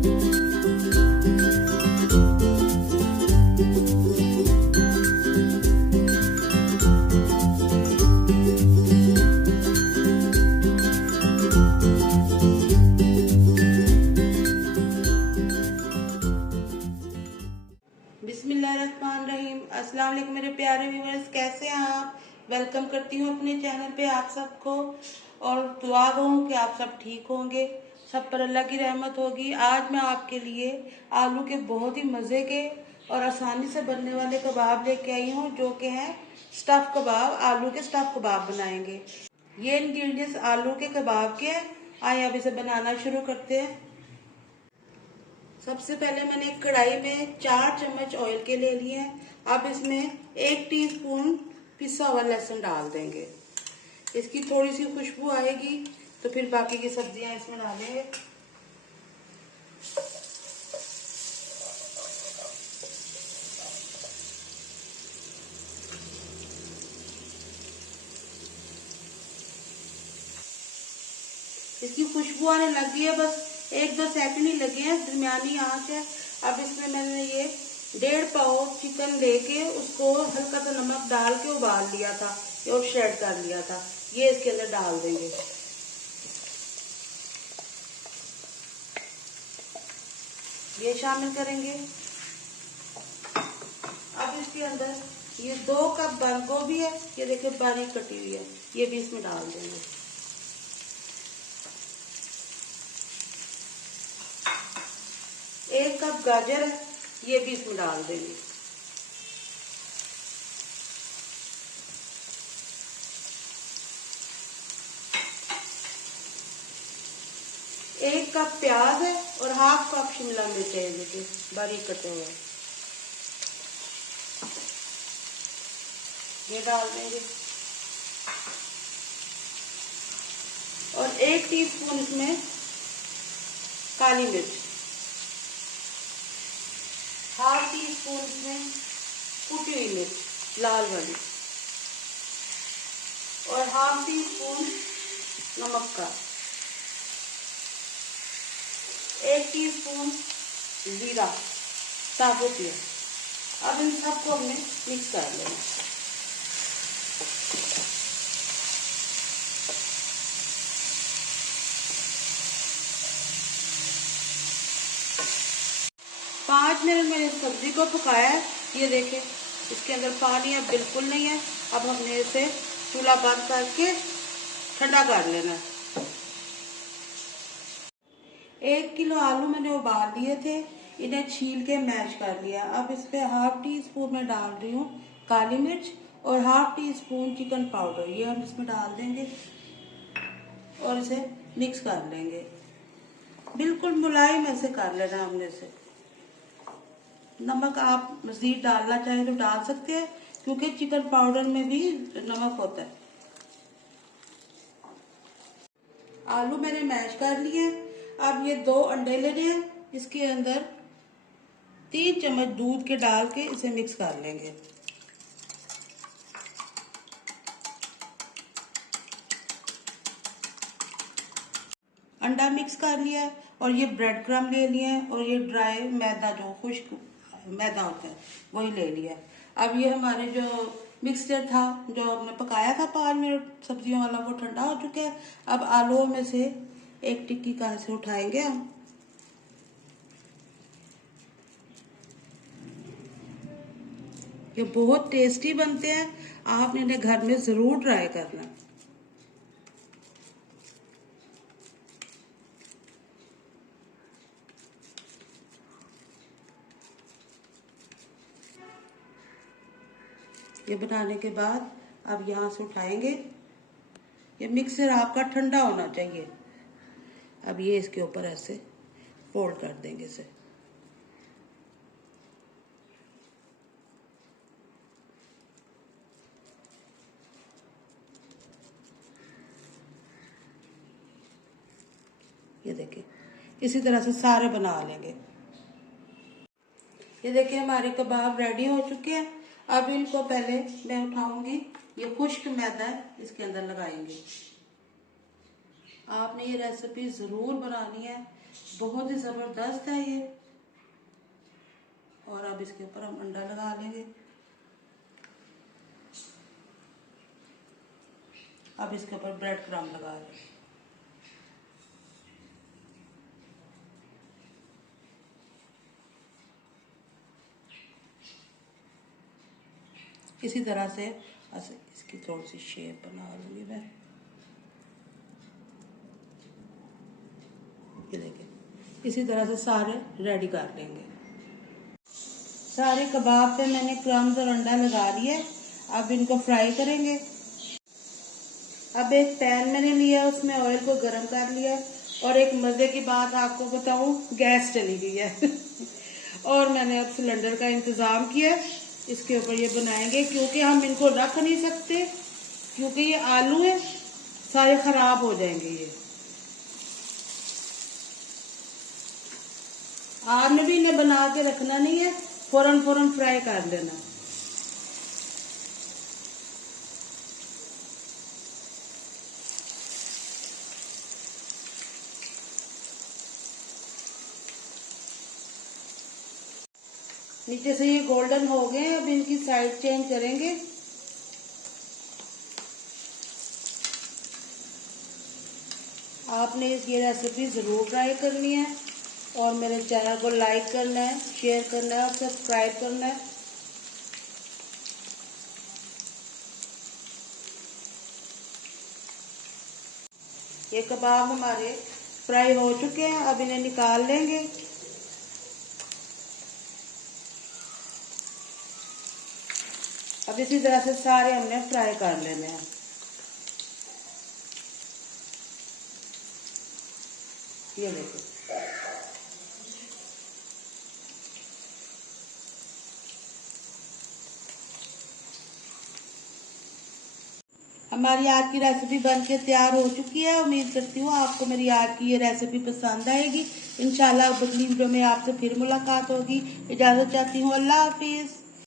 बिस्मिल्लाहिर्रहमानिर्रहीम। अस्सलाम वालेकुम मेरे प्यारे व्यूअर्स, कैसे हैं आप? वेलकम करती हूँ अपने चैनल पे आप सबको और दुआ हूँ कि आप सब ठीक होंगे, सब पर अल्लाह की रहमत होगी। आज मैं आपके लिए आलू के बहुत ही मज़े के और आसानी से बनने वाले कबाब लेके आई हूँ, जो कि हैं स्टफ़ कबाब। आलू के स्टफ़ कबाब बनाएंगे। ये इंग्रेडिएंट्स आलू के कबाब के हैं। आइए अब इसे बनाना शुरू करते हैं। सबसे पहले मैंने एक कढ़ाई में 4 चम्मच ऑयल के ले लिए हैं। अब इसमें 1 टीस्पून पिसा हुआ लहसुन डाल देंगे। इसकी थोड़ी सी खुशबू आएगी तो फिर बाकी की सब्जियां इसमें डालेंगे। इसकी खुशबू आने लगी है, बस 1-2 सेकंड ही लगे हैं, दरमियानी आंच है। अब इसमें मैंने ये 1.5 पाव चिकन लेके उसको हल्का सा नमक डाल के उबाल लिया था और श्रेड कर लिया था, ये इसके अंदर डाल देंगे। ये शामिल करेंगे। अब इसके अंदर ये 2 कप बंद गोभी है, ये देखिए बारीक कटी हुई है, ये भी इसमें डाल देंगे। 1 कप गाजर है, ये भी इसमें डाल देंगे। 1 कप प्याज है और 1/2 कप शिमला मिर्च है, देखिए बारीक कटे हुए, ये डाल देंगे। और 1 टीस्पून इसमें काली मिर्च, 1/2 टीस्पून इसमें कुटी हुई मिर्च लाल वाली, और 1/2 टीस्पून नमक का, 1 टीस्पून जीरा साबुत है। अब इन सबको हमने मिक्स कर लेना। पाँच मिनट मैंने इस सब्जी को पकाया है, ये देखें इसके अंदर पानी अब बिल्कुल नहीं है। अब हमने इसे चूल्हा बंद करके ठंडा कर लेना है। 1 किलो आलू मैंने उबाल दिए थे, इन्हें छील के मैश कर लिया। अब इस पे 1/2 टीस्पून मैं डाल रही हूँ काली मिर्च और 1/2 टीस्पून चिकन पाउडर, ये हम इसमें डाल देंगे और इसे मिक्स कर लेंगे। बिल्कुल मुलायम ऐसे कर लेना हमने इसे। नमक आप मज़ीद डालना चाहें तो डाल सकते हैं, क्योंकि चिकन पाउडर में भी नमक होता है। आलू मैंने मैश कर लिए हैं। अब ये 2 अंडे लेने हैं, इसके अंदर 3 चम्मच दूध के डाल के इसे मिक्स कर लेंगे। अंडा मिक्स कर लिया है और ये ब्रेड क्रम्ब ले लिए हैं और ये ड्राई मैदा, जो खुश्क मैदा होता है, वही ले लिया है। अब ये हमारे जो मिक्सचर था जो हमने पकाया था 5 मिनट सब्जियों वाला, वो ठंडा हो चुका है। अब आलूओं में से एक टिक्की कहाँ से उठाएंगे हम। ये बहुत टेस्टी बनते हैं, आप इन्हें घर में जरूर ट्राई करना। ये बनाने के बाद अब यहाँ से उठाएंगे। ये मिक्सर आपका ठंडा होना चाहिए। अब ये इसके ऊपर ऐसे फोल्ड कर देंगे इसे। ये देखिए इसी तरह से सारे बना लेंगे। ये देखिए हमारे कबाब रेडी हो चुके हैं। अब इनको पहले मैं उठाऊंगी, ये खुश्क मैदा है, इसके अंदर लगाएंगे। आपने ये रेसिपी ज़रूर बनानी है, बहुत ही जबरदस्त है ये। और अब इसके ऊपर हम अंडा लगा लेंगे। अब इसके ऊपर ब्रेड क्रम्ब लगा लेंगे। इसी तरह से इसकी थोड़ी सी शेप बना लूंगी मैं। ये देखिए, इसी तरह से सारे रेडी कर लेंगे। सारे कबाब पे मैंने क्रम्स और अंडा लगा लिया। अब इनको फ्राई करेंगे। अब एक पैन मैंने लिया, उसमें ऑयल को गर्म कर लिया और एक मजे की बात आपको बताऊं, गैस चली गई है और मैंने अब सिलेंडर का इंतजाम किया। इसके ऊपर ये बनाएंगे, क्योंकि हम इनको रख नहीं सकते, क्योंकि ये आलू है, सारे खराब हो जाएंगे। ये आपने भी इन्हें बना के रखना नहीं है, फौरन फौरन फ्राई कर लेना। नीचे से ये गोल्डन हो गए। अब इनकी साइड चेंज करेंगे। आपने ये रेसिपी जरूर ट्राई करनी है और मेरे चैनल को लाइक करना है, शेयर करना है और सब्सक्राइब करना है। ये कबाब हमारे फ्राई हो चुके हैं। अब इन्हें निकाल लेंगे। अब इसी तरह से सारे हमने फ्राई कर लेने हैं। ये देखो, हमारी आज की रेसिपी बनके तैयार हो चुकी है। उम्मीद करती हूँ आपको मेरी आज की ये रेसिपी पसंद आएगी। इंशाल्लाह अगली वीडियो में आपसे फिर मुलाकात होगी। इजाजत चाहती हूँ। अल्लाह हाफिज।